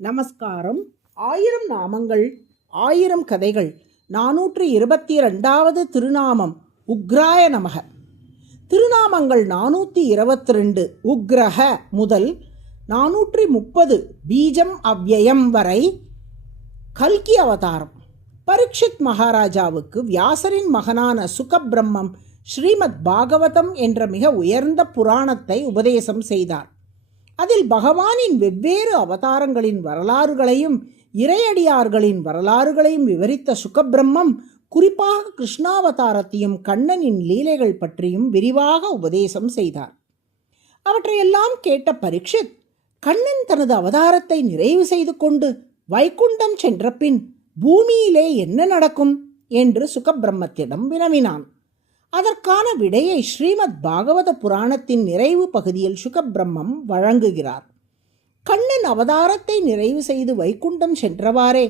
நமஸ்காரம். 1000 நாமங்கள் 1000 கதைகள் 422வது திருநாமம் உக்ராய நமக. திருநாமங்கள் 422 உக்ரஹ முதல் 430 பீஜம் அவ்யயம் வரை கல்கி அவதாரம். பரீட்சித் மகாராஜாவுக்கு வியாசரின் மகனான சுகபிரம்மம் ஸ்ரீமத் பாகவதம் என்ற மிக உயர்ந்த புராணத்தை உபதேசம் செய்தார். அதில் பகவானின் வெவ்வேறு அவதாரங்களின் வரலாறுகளையும் இறையடியார்களின் வரலாறுகளையும் விவரித்த சுகபிரம்மம் குறிப்பாக கிருஷ்ணாவதாரத்தையும் கண்ணனின் லீலைகள் பற்றியும் விரிவாக உபதேசம் செய்தார். அவற்றையெல்லாம் கேட்ட பரீட்சித், கண்ணன் தனது அவதாரத்தை நிறைவு செய்து கொண்டு வைகுண்டம் சென்ற பின் பூமியிலே என்ன நடக்கும் என்று சுகபிரம்மத்திடம் வினவினான். அதற்கான விடையை ஸ்ரீமத் பாகவத புராணத்தின் நிறைவு பகுதியில் சுகபிரம்மம் வழங்குகிறார். கண்ணன் அவதாரத்தை நிறைவு செய்து வைகுண்டம் சென்றவாறே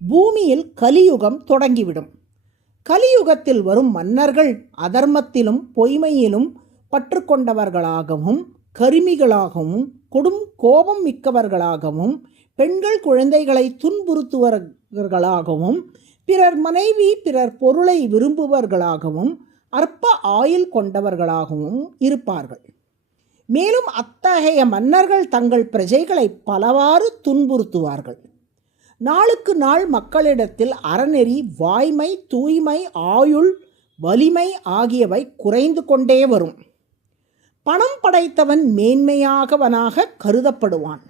பூமியில் கலியுகம் தொடங்கிவிடும். கலியுகத்தில் வரும் மன்னர்கள் அதர்மத்திலும் பொய்மையிலும் பற்று கொண்டவர்களாகவும் கருமிகளாகவும் கொடும் கோபம் மிக்கவர்களாகவும் பெண்கள் குழந்தைகளை துன்புறுத்துவர்களாகவும் பிறர் மனைவி பிறர் பொருளை விரும்புவர்களாகவும் அற்ப ஆயுள் கொண்டவர்களாகவும் இருப்பார்கள். மேலும் அத்தகைய மன்னர்கள் தங்கள் பிரஜைகளை பலவாறு துன்புறுத்துவார்கள். நாளுக்கு நாள் மக்களிடத்தில் அறநெறி, வாய்மை, தூய்மை, ஆயுள், வலிமை ஆகியவை குறைந்து கொண்டே வரும். பணம் படைத்தவன் மேன்மையாகவனாக கருதப்படுவான்.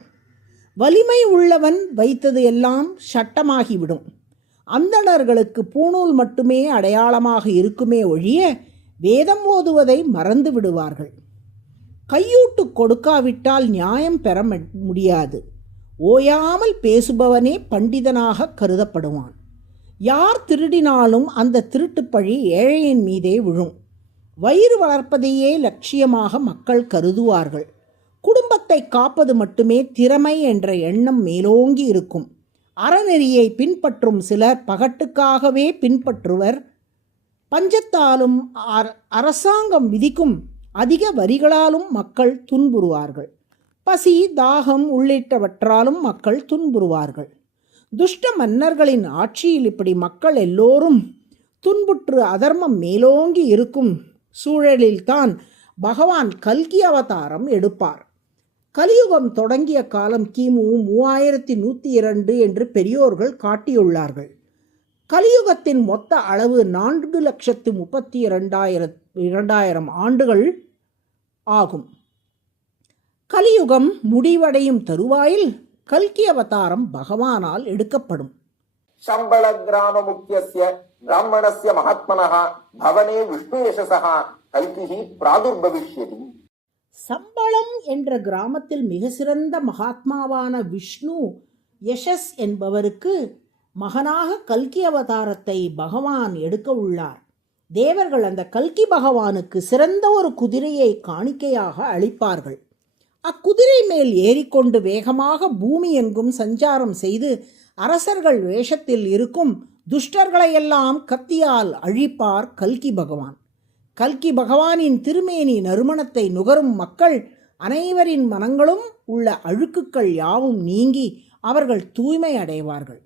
வலிமை உள்ளவன் வைத்தது எல்லாம் சட்டமாகிவிடும். அந்தணர்களுக்கு பூணூல் மட்டுமே அடையாளமாக இருக்குமே ஒழிய வேதம் ஓதுவதை மறந்து விடுவார்கள். கையூட்டு கொடுக்காவிட்டால் நியாயம் பெற முடியாது. ஓயாமல் பேசுபவனே பண்டிதனாக கருதப்படுவான். யார் திருடினாலும் அந்த திருட்டு பழி ஏழையின் மீதே விழும். வயிறு வளர்ப்பதையே லட்சியமாக மக்கள் கருதுவார்கள். குடும்பத்தை காப்பது மட்டுமே திறமை என்ற எண்ணம் மேலோங்கி இருக்கும். அறநெறியை பின்பற்றும் சிலர் பகட்டுக்காகவே பின்பற்றுவர். பஞ்சத்தாலும் அரசாங்கம் விதிக்கும் அதிக வரிகளாலும் மக்கள் துன்புறுவார்கள். பசி, தாகம் உள்ளிட்டவற்றாலும் மக்கள் துன்புறுவார்கள். துஷ்ட மன்னர்களின் ஆட்சியில் இப்படி மக்கள் எல்லோரும் துன்புற்று அதர்மம் மேலோங்கி இருக்கும் சூழலில்தான் பகவான் கல்கி அவதாரம் எடுப்பார். கலியுகம் தொடங்கிய காலம் கிமு 3102 என்று பெரியோர்கள் காட்டியுள்ளார்கள். கலியுகத்தின் மொத்த அளவு 4,32,200 ஆண்டுகள் ஆகும். கலியுகம் முடிவடையும் தருவாயில் கல்கி அவதாரம் பகவானால் எடுக்கப்படும். சம்பள கிராம முக்கியஸ்ய பிராமணஸ்ய மகாத்மனஹ பவனே விஷ்ணுயசஸஹ கல்கிஹி பிராதுர்பவிஷ்யதி. சம்பளம் என்ற கிராமத்தில் மிக சிறந்த மகாத்மாவான விஷ்ணு யசஸ் என்பவருக்கு மகனாக கல்கி அவதாரத்தை பகவான் எடுக்க உள்ளார். தேவர்கள் அந்த கல்கி பகவானுக்கு சிறந்த ஒரு குதிரையை காணிக்கையாக அளிப்பார்கள். அக்குதிரை மேல் ஏறிக்கொண்டு வேகமாக பூமி எங்கும் சஞ்சாரம் செய்து அரசர்கள் வேஷத்தில் இருக்கும் துஷ்டர்களையெல்லாம் கத்தியால் அழிப்பார் கல்கி பகவான். கல்கி பகவானின் திருமேனி நறுமணத்தை நுகரும் மக்கள் அனைவரின் மனங்களும் உள்ள அழுக்குகள் யாவும் நீங்கி அவர்கள் தூய்மை அடைவார்கள்.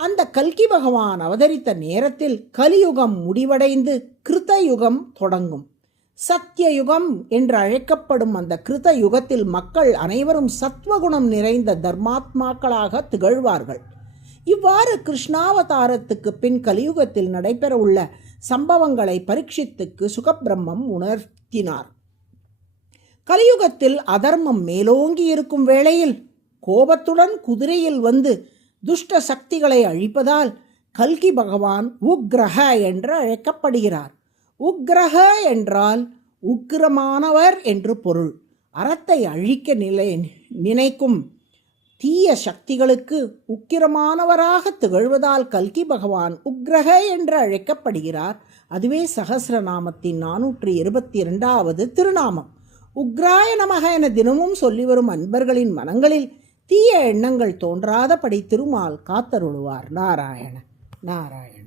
அந்த கல்கி பகவான் அவதரித்த நேரத்தில் கலியுகம் முடிவடைந்து கிருத்த யுகம் தொடங்கும். சத்தியயுகம் என்று அழைக்கப்படும் அந்த கிருத்த யுகத்தில் மக்கள் அனைவரும் சத்வகுணம் நிறைந்த தர்மாத்மாக்களாக திகழ்வார்கள். இவ்வாறு கிருஷ்ணாவதாரத்துக்கு பின் கலியுகத்தில் நடைபெறவுள்ள சம்பவங்களை பரீட்சித்துக்கு சுகபிரம்மம் உணர்த்தினார். கலியுகத்தில் அதர்மம் மேலோங்கி இருக்கும் வேளையில் கோபத்துடன் குதிரையில் வந்து துஷ்ட சக்திகளை அழிப்பதால் கல்கி பகவான் உக்ரஹ என்று அழைக்கப்படுகிறார். உக்ரஹ என்றால் உக்கிரமானவர் என்று பொருள். அறத்தை அழிக்க நினைக்கும் தீய சக்திகளுக்கு உக்கிரமானவராக திகழ்வதால் கல்கி பகவான் உக்ரஹ என்று அழைக்கப்படுகிறார். அதுவே சகஸ்ரநாமத்தின் 422வது திருநாமம். உக்ராய நமக என தினமும் சொல்லி வரும் அன்பர்களின் மனங்களில் தீய எண்ணங்கள் தோன்றாதபடி திருமால் காத்தருளுவார். நாராயண நாராயண.